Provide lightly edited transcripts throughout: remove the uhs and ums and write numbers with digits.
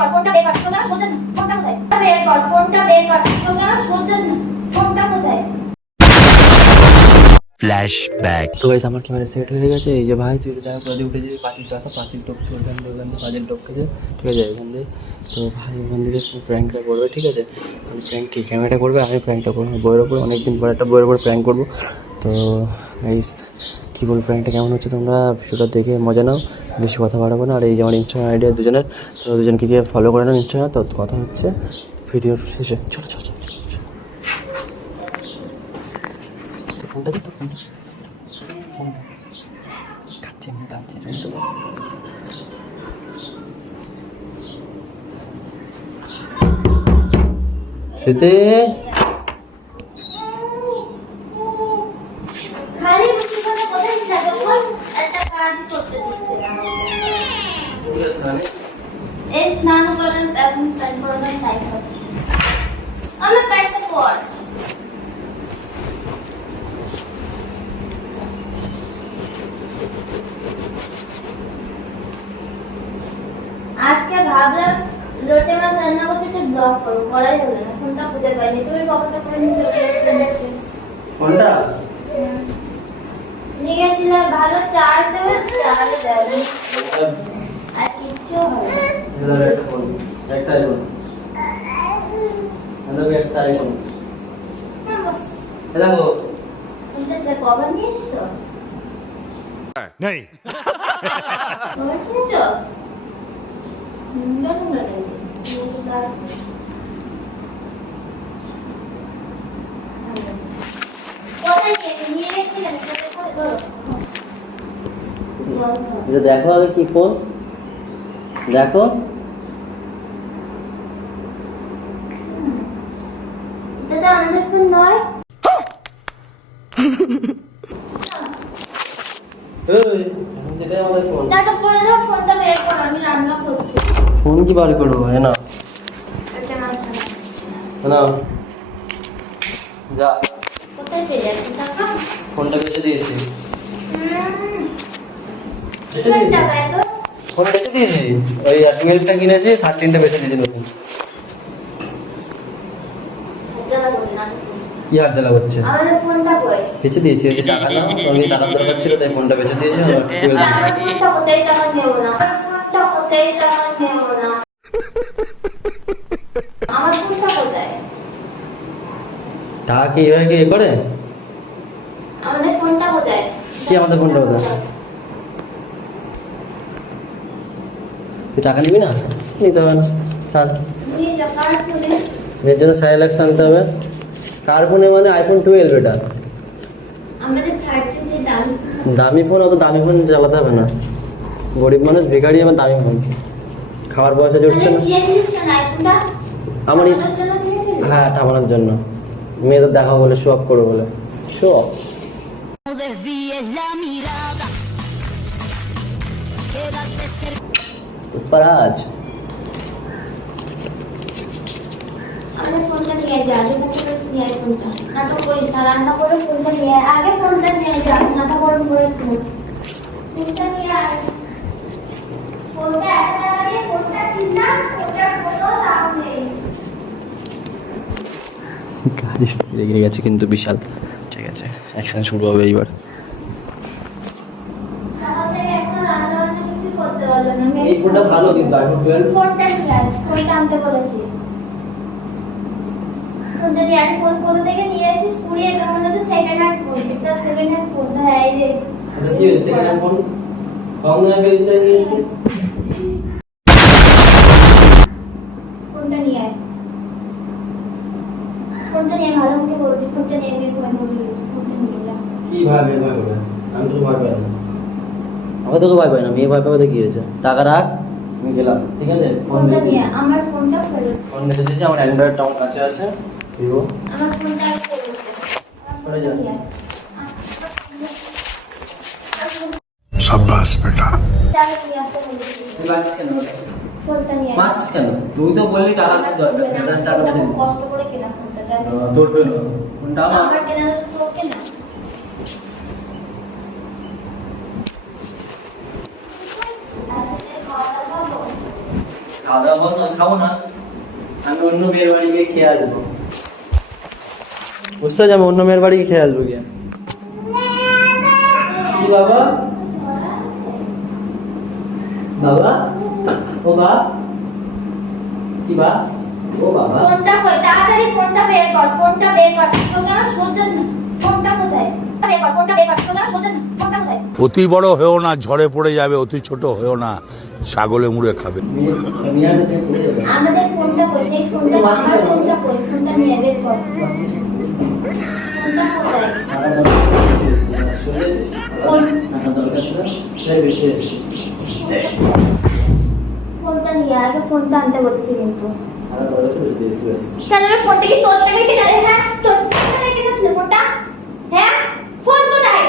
কর ফোনটা বের কর তোরা সোজা ফোনটা কোথায় বের কর ফোনটা বের কর তোরা সোজা ফোনটা কোথায় ফ্ল্যাশব্যাক। তো গাইস আমার ক্যামেরা সেট হয়ে গেছে। এই যে ভাই তুই দেখা করে উঠে যাবি পাঁচিল টাকা পাঁচিল টপকে ওখান থেকে পাঁচিল টপকেছে, ঠিক আছে এখান থেকে। তো ভাই ওখান থেকে প্র্যাঙ্কটা করবে, ঠিক আছে। আমি প্র্যাঙ্ক কি ক্যামেরাটা করবে, আমি প্র্যাঙ্কটা করবো বইয়ের ওপর। অনেকদিন পর একটা বইয়ের ওপর প্র্যাঙ্ক করবো। তো গাইস কী বলবো, প্র্যাঙ্কটা কেমন হচ্ছে তোমরা ভিডিওটা দেখে মজা নাও, বেশি কথা বাড়াবো না। আর এই যে আমার ইনস্টাগ্রাম আইডিয়া দুজনের, তো দুজনকে গিয়ে ফলো করে নাও ইনস্টাগ্রাম। তো কথা হচ্ছে ভিডিওর শেষে। চলো চলো চলো ফোনটা দিই তো ফোনটা খাচ্ছি আমি খাচ্ছি তো সেতে খালি বসে বসে কোথায় যাবে বল একটা কাজ করতে দিচ্ছে না এই স্নান করলেন এখন প্যান্ট পরানোর টাইম হচ্ছে আমার প্যান্টটা পর আজকে ভাবলাম লোটে মাছ রান্না করতে একটু ব্লগ করবো, করাই হলো না, ফোনটা খুঁজে পাইনি। তুমি পকেটে করে নিয়ে চলে গেছিলে কোনটা নিয়ে গেছিলাম, ভালো চার্জ দেবে, চার্জ দেবে আর কিচ্ছু হবে না। একটা আইফোন একটা আইফোন দেখো ফোনটা যে কবে নিয়ে এসছো नहीं কবে কিনেছো নুনটা নুনটা নিয়েছি কোথায় নিয়ে গেছিলেন এটা দেখো আগে কি ফোন দেখো দাদা আমাদের ফোন নয় দাদা বলে দাও ফোনটা বের করো, আমি রান্না করছি। ফোন কি বার করবো না একটা মাছ রান্না করছি। না যা কোথায় পেয়ে যাচ্ছি টাকা? ফোনটা বেঁচে দিয়েছি কিসের টাকা এত? ফোন বেঁচে দিয়েছি ওই 12টা কিনেছি 13টা বেঁচে দিয়েছি নতুন। জ্বালা করছি না কি হাত জ্বালা করছে? আমাদের ফোনটা কই? বেঁচে দিয়েছি ওই যে টাকা না আমি টাকা দরকার ছিল তাই ফোনটা বেঁচে দিয়েছি। আমার 12 আমার ফোনটা কোথায় টাকা নেব না, আমার ফোনটা কোথায় টাকা নেব না, আমার ফোনটা কোথায়? টাকা কি এভাবে কি এ করে? আমাদের ফোনটা কোথায়? কি আমাদের ফোনটা কোথায়? তুই টাকা নিবি না? নিতে হবে না ছাড়। নিয়ে যা কার ফোনে? এর জন্য 5,00,000 আনতে হবে। কার ফোনে মানে আইফোন 12 এটা আমাদের 13 সেই দামি দামি ফোন, অত দামি ফোন চালাতে হবে না। গরিব মানুষ ভিখারি, আমার দামি ফোন খাওয়ার পয়সা জুটছে না। কিনেছিস কেন আইফোনটা? আমার আমার জন্য কিনেছিস? হ্যাঁ টামানোর জন্য, মেয়েদের দেখাবো বলে, শো অফ করবো বলে। শো অফ পুষ্পারাজ আমাদের ফোনটা নিয়ে যা, আগে করিস নিয়ে আয় ফোনটা, নাটক করিস না, রান্না করে ফোনটা নিয়ে আয়, আগে ফোনটা নিয়ে যা, নাটক করে করিস না, ফোনটা নিয়ে আয়। ফোনটা 1 টাকা দিয়ে ফোনটা কিনলাম, ফোনটার কোনো দাম নেই। গাইস রেগে গেছে কিন্তু বিশাল। ঠিক আছে অ্যাকশন শুরু হবে এইবার। সকাল থেকে এখনো রান্না বান্না কিছু করতে পারলাম না। এই ফোনটা ভালো কিন্তু আইফোন 12। ফোনটা নিয়ে আয়, ফোনটা আনতে বলেছি। ফোনটা নিয়ে আয়, ফোন কোথা থেকে নিয়ে এসেছিস? কুড়িয়ে কেমন হচ্ছে সেকেন্ড হ্যান্ড ফোন, এটা সেকেন্ড হ্যান্ড ফোন। হ্যাঁ এই যে এটা কি হয়েছে কেন ফোন কম দামে বেচতে নিয়ে এসেছি? ফোনটা নিয়ে আয়, ফোনটা নিয়ে ভালো মুখে বলছি, ফোনটা নিয়ে আমি ভয় বলি, ফোনটা নিয়ে যা। কি ভাবে ভয় করে? আমি তোকে ভয় পাই না, আমি তোকে ভয় পাই না। মেয়ে ভয় পাবে তো কি হয়েছে? টাকা রাখ, আমি গেলাম, ঠিক আছে? ফোনটা নিয়ে আয়, আমার ফোনটা ফেরত। ফোন মেসেজ দিয়েছি, আমার অ্যান্ড্রয়েড টাউন কাছে আছে ভিভো। আমার ফোনটা ফেরত দে। আমার ফোনটা নিয়ে আয়। शाबाश बेटा টাকা নিয়ে আসতে বলেছি। তুই মারছিস কেন? ফোনটা নিয়ে আয়। মারছিস কেন? তুই তো বললি টাকা আমার দরকার, ফোনটা সেটা না, টাকা ফোনটা দিবি। খুব কষ্ট করে কেনা ফোনটা, জানি। তোর কেন? ফোনটা আমার। আমার কেনা তো তোর কেনা। খাওয়া দাওয়া বল না, খাবো না, আমি অন্য মেয়ের বাড়ি গিয়ে খেয়ে আসবো। বুঝতে পারছি, আমি অন্য মেয়ের বাড়ি খেয়ে আসবো গিয়ে। কি বাবা? বাবা? ও বা? কি বা? ও বাবা? ফোনটা কই? তাড়াতাড়ি ফোনটা বের কর, ফোনটা বের কর। তোকে আর সহ্য ফোনটা কোথায়? বের কর, ফোনটা বের কর। তোকে আর সহ্য ফোনটা কোথায়? অতি বড় হয়েও না, ঝড়ে পড়ে যাবে, অতি ছোট হয়েও না, ছাগলে মুড়ে খাবে। আমাদের ফোনটা কই? সেই ফোনটা, আমার ফোনটা কই? ফোনটা নিয়ে বের কর। ফোনটা কোথায়? ফোনটা নিয়ে আগে, ফোনটা আনতে বলছি কিন্তু। কেন রে, ফোনটা কি তোর থেকে এসে গেছে? হ্যাঁ, তোর থেকে কেন ছিল ফোনটা? হ্যাঁ, ফোন কোথায়?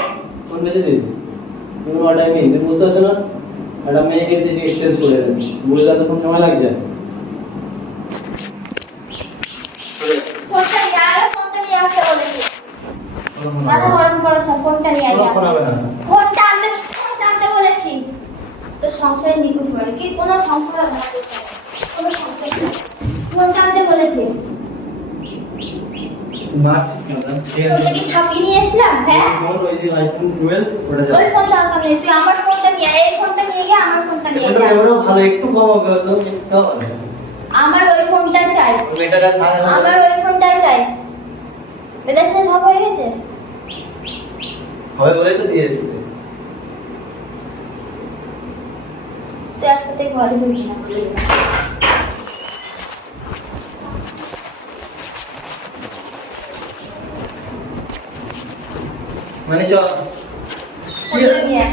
ফোন বেঁচে দিয়েছি। তুমি অর্ডার নেই, তুমি বুঝতে পারছো না? একটা মেয়েকে দিয়ে এক্সচেঞ্জ করে গেছে, বুঝতে তো খুব সময় লাগছে। ফোনটা নিয়ে আগে, ফোনটা নিয়ে আসতে বলেছি। মাথা গরম করো সব, ফোনটা নিয়ে আসা। ফোন হবে না। ফোনটা আনতে বলেছি। তো সংসারে নিখুঁজ মানে কি কোনো সংসার হবে না তোর সাথে? কোনো সংসার নেই। ফোনটা আনতে বলেছি। মার্কস কেন? ফোনটা কি ঠাপিয়ে নিয়ে এসেছিলাম? হ্যাঁ, ফোন ওই যে আইফোন 12 ওটা যাবে। ওই ফোনটা আনতে নিয়ে এসেছি। আমার ফোনটা নিয়ে আয়, এই ফোনটা নিয়ে গিয়ে আমার ফোনটা নিয়ে এটা যা। এবারে ভালো, একটু কম হবে তো, একটু হবে। আমার ওই ফোনটাই চাই, মেটাটা থাকা আমার ওই ফোনটাই চাই। বেদার সাথে সব হয়ে গেছে? হবে বলেই তো দিয়ে এসেছে। তুই আজকে থেকে ঘরে ঢুকবি না। মানে চল ফোনটা নিয়ে আয়।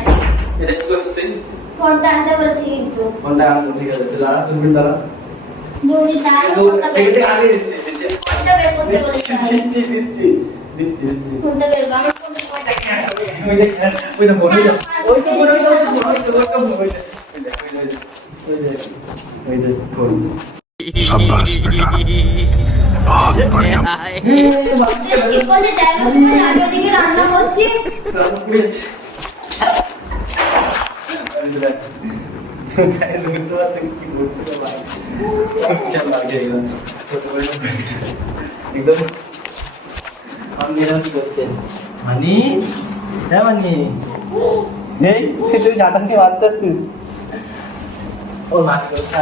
এটা কি করছিস? ফোনটা আনতে বলছি কিন্তু। ফোনটা আনতে, ঠিক আছে, দাঁড়া 2 মিনিট দাঁড়া। 2 মিনিট দাঁড়িয়ে ফোনটা বের এটা কর। আগে দিচ্ছি, ফোনটা বের করতে বলেছি। দিচ্ছি। ফোনটা বের কর, আমার ফোনটা কোথায়? ওই তো ফোন, ওই তো ফোন। शाबाश बेटा, बहुत बढ़िया। ঠিক করলে ড্রাইভার করে আমি ওদিকে রান্না করছি। মানি, হ্যাঁ মানি, নেই তুই জাটা দিয়ে বাঁধতে আসছিস। ও মাছ করছে,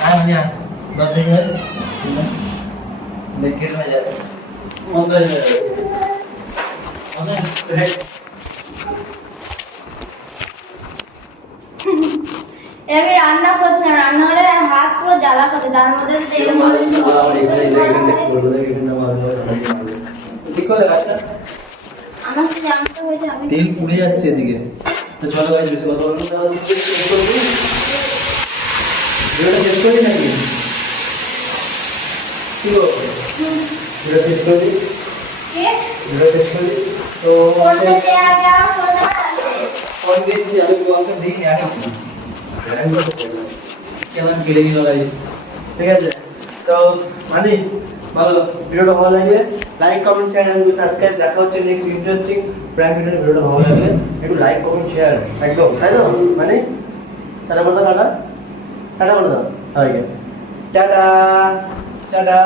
হ্যাঁ মানি, দেখে দেখে হয়ে যাবে, বন্ধ হয়ে যাবে। আমি রান্না করছি না, রান্নাঘরে আর হাত পুরো জ্বালা করে, তার মধ্যে তেল ঠিক করে গাছটা আমার সাথে জানতে হয়েছে। আমি তেল পুড়ে যাচ্ছে এদিকে। তো চলো গাছ, বেশি কথা বলবো না, ভিডিওটা শেষ করি নাকি? কি করবো? ভিডিও শেষ করি, ভিডিও শেষ করি। তো ফোনটা দিয়ে আগে আমার ফোনটা আছে। ফোন দিচ্ছি, আমি ফোনটা দিই কেমন কেড়ে নিল গাইস, ঠিক আছে? তো মানে ভালো, ভিডিওটা ভালো লাগলে like comment share and subscribe. দেখা হচ্ছে নেক্সট ইন্টারেস্টিং প্র্যাঙ্ক ভিডিওতে। ভিডিওটা ভালো লাগলে একটু লাইক কমেন্ট শেয়ার একদম, তাই তো? মানে টাটা বলে দাও, টাটা, টাটা বলে দাও সবাইকে, টাটা টাটা।